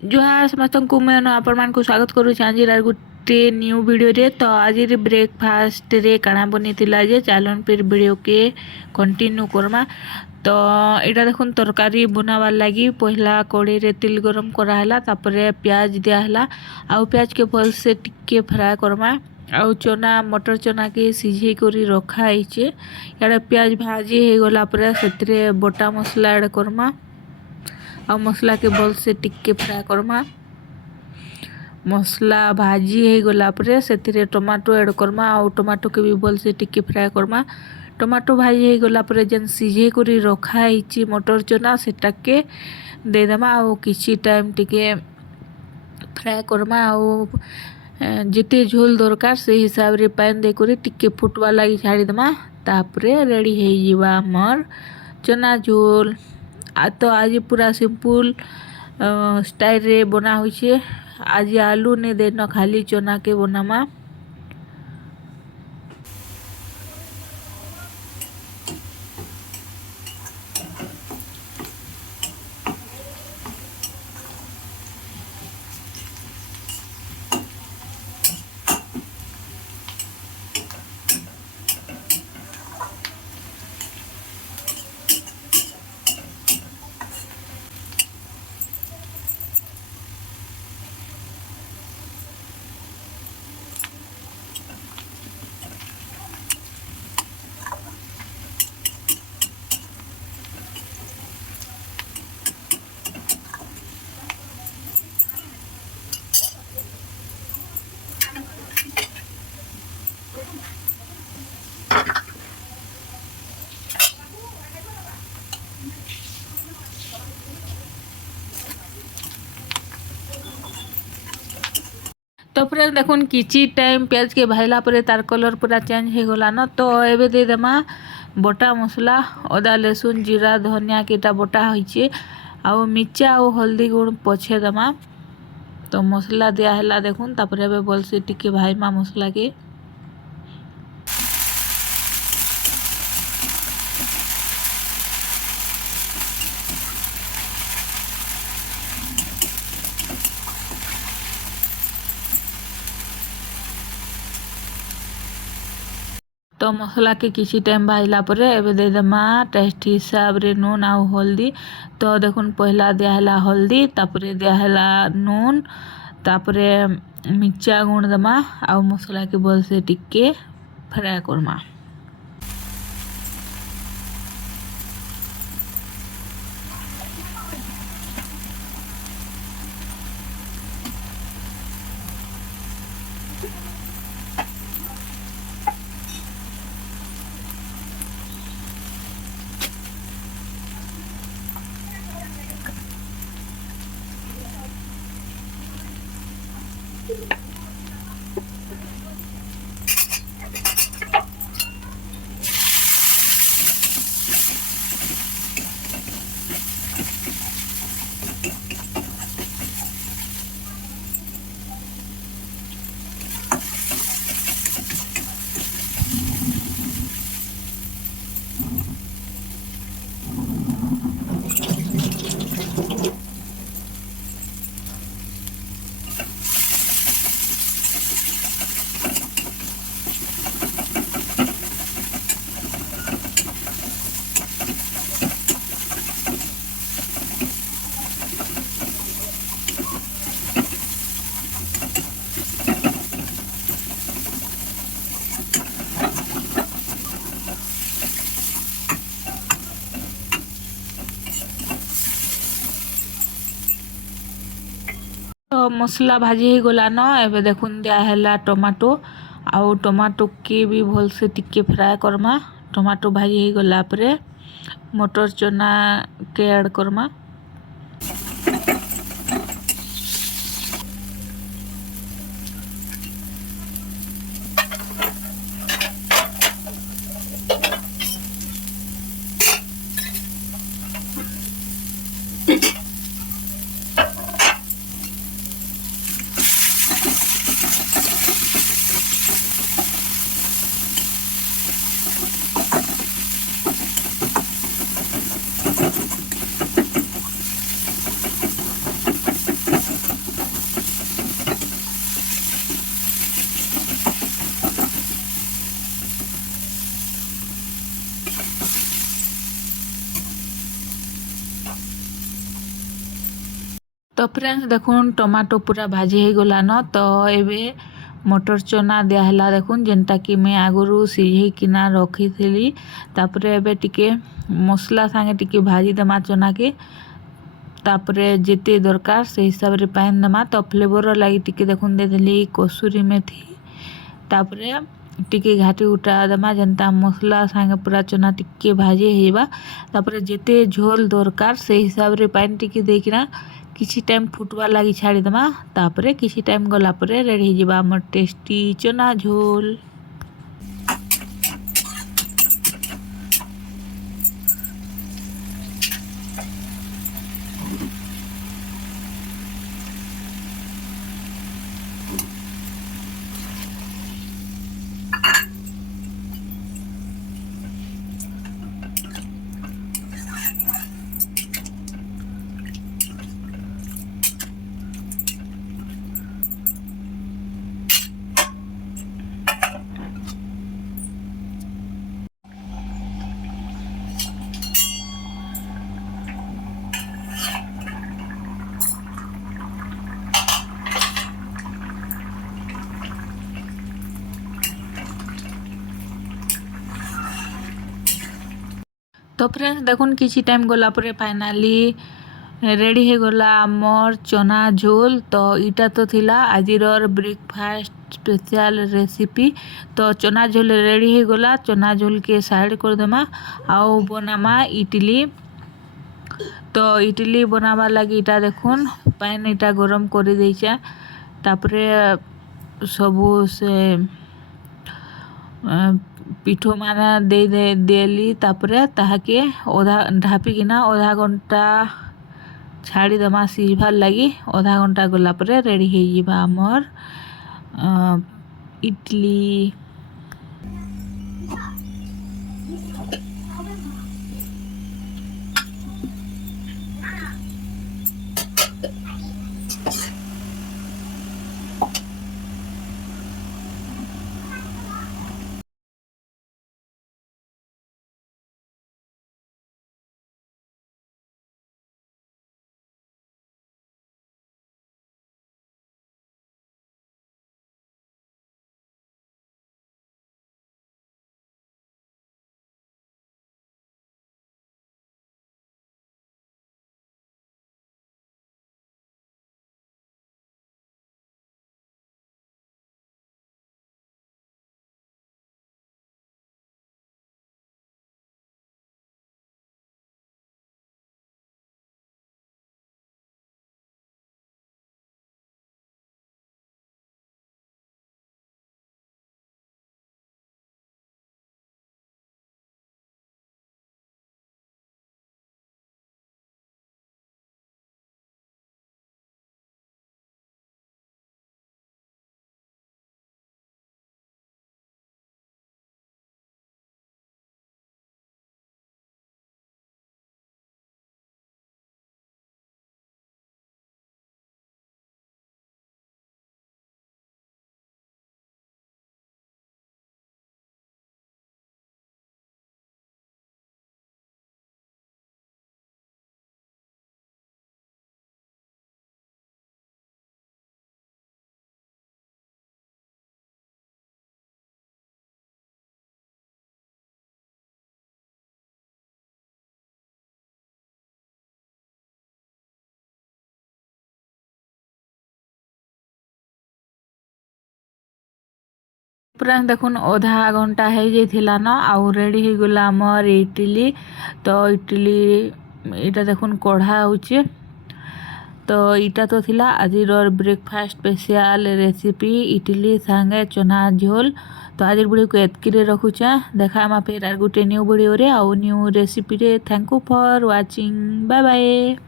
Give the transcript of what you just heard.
जुहार समस्त को मैं आपण को स्वागत करुँच आज गोटे न्यू वीडियो रे। तो आज ब्रेकफास्ट रे काना बनी जे चलन फिर वीडियो के कंटिन्यू करमा। तो यहाँ देखुन तरकारी बनावार लगी पहला कड़े रे तेल गरम कराला तापरे प्याज दियाला आउ प्याज के भल से टिके फ्राए करमा। आउ चना मटर चना के सीझे करी रखाई इे प्याज भाजी हो गला से बटा मसला ऐड करमा आ मसला के भल से टिके फ्राए करमा। मसला भाजी हो गला से टमाटो ऐड करमा आ टमाटो के भी भल से टिके फ्राए करमा। टमाटो भाजी हो गला जेन सीझे करी रखाई मटर चना सेटा के देदेमा आ किछि टाइम टिके फ्राए करमा। आ जिते झोल दरकार से हिसाब रे पानी दे करी टिके फुटवा लगी छाड़ीदेमा तापरे रेडी हो जीवा हमर चना झोल। तो आज पूरा सिंपल स्टाइल रे बना हुई। आज आलू ने देना खाली चना के बनामा। तो फ्रेंड देखुन किछि टाइम प्याज के भाईला परे तार कलर पूरा चेंज हो गला न। तो एबे दे देमा बटा मसला अदा लहसुन जीरा धनिया केटा बटा होइछे आउ मिर्चा और हल्दी गुण पछे देमा। तो मसला दिया है देखुन तापर एबे बोल से टिके भाईमा मसला के। तो मसला के किसी टाइम भाजला परे एबे दे देमा टेस्ट हिसाब रे नून आउ हल्दी। तो देखुन पहला दिया है हल्दी तापरे दिया है नून तापरे मिर्चा गुण देमा आउ मसला के भल से टिके फ्राए करमा। तो मसला भाजी हो गला न। एबे देखुन दिया है टमाटो आउ टमाटो के भी भल से टिके फ्राए करमा। टमाटो भाजी हो गला परे मटर चना के ऐड करमा। तो फ्रेंड्स देखुन टमाटो पूरा भाजी हो गलान। तो एबे मटर चना दियाहला देखुन जेनटा कि मैं आगुरु सिझे किना रखी थी। तापरे एबे टिके मसला सांगे टिके भाजी देमा चना के। तापरे जेते दरकार से हिसाब रे पानी देमा। तो फ्लेवर लगी टिके देखुन देली कसूरी मेथी। तापरे टिके घाटी उठा देमा जेनता मसला सांगे पूरा चना टिके भाजी हेबा। तापरे जेते झोल दरकार से हिसाब रे पानी टिके देकिना किसी टाइम फुटवा लगी छाड़ी देमा। तापरे किसी टाइम गला परे रेडी होइबा हमर टेस्टी चना झोल। तो फ्रेंड्स देखुन किसी टाइम गला परे फाइनाली रेडी हो गला आमर चना झोल। तो इटा तो थिला आजिर ब्रेकफास्ट स्पेशल रेसिपी। तो चना झोल रेडी हो गला। चना झोल के साइड कर देमा आउ बनामा इडली। तो इडली बनावा लगी इटा देखुन पैन इटा गरम कर देइछा। तापरे सबू से पिठो माना दे देली। तापरे ताहाके ओधा ढापी किना आधा घंटा छाड़ी देमा सिझबार लगी। आधा घंटा गला परे रेडी हो जिबा हमर इडली। फ्रेंड्स देखुन आधा घंटा हो जाइथिला न आउ रेडी हो गला हमर इडली। तो इडली इटा देखुन कढ़ा होचे। तो इटा तो थिला आजिर ब्रेकफास्ट स्पेशल रेसिपी इडली सांगे चना झोल। तो आज वीडियो को एतकी रे रखुचा। देखा फिर आर गुटे न्यू वीडियो रे आउ न्यू रेसिपी रे। Thank you for watching. Bye bye.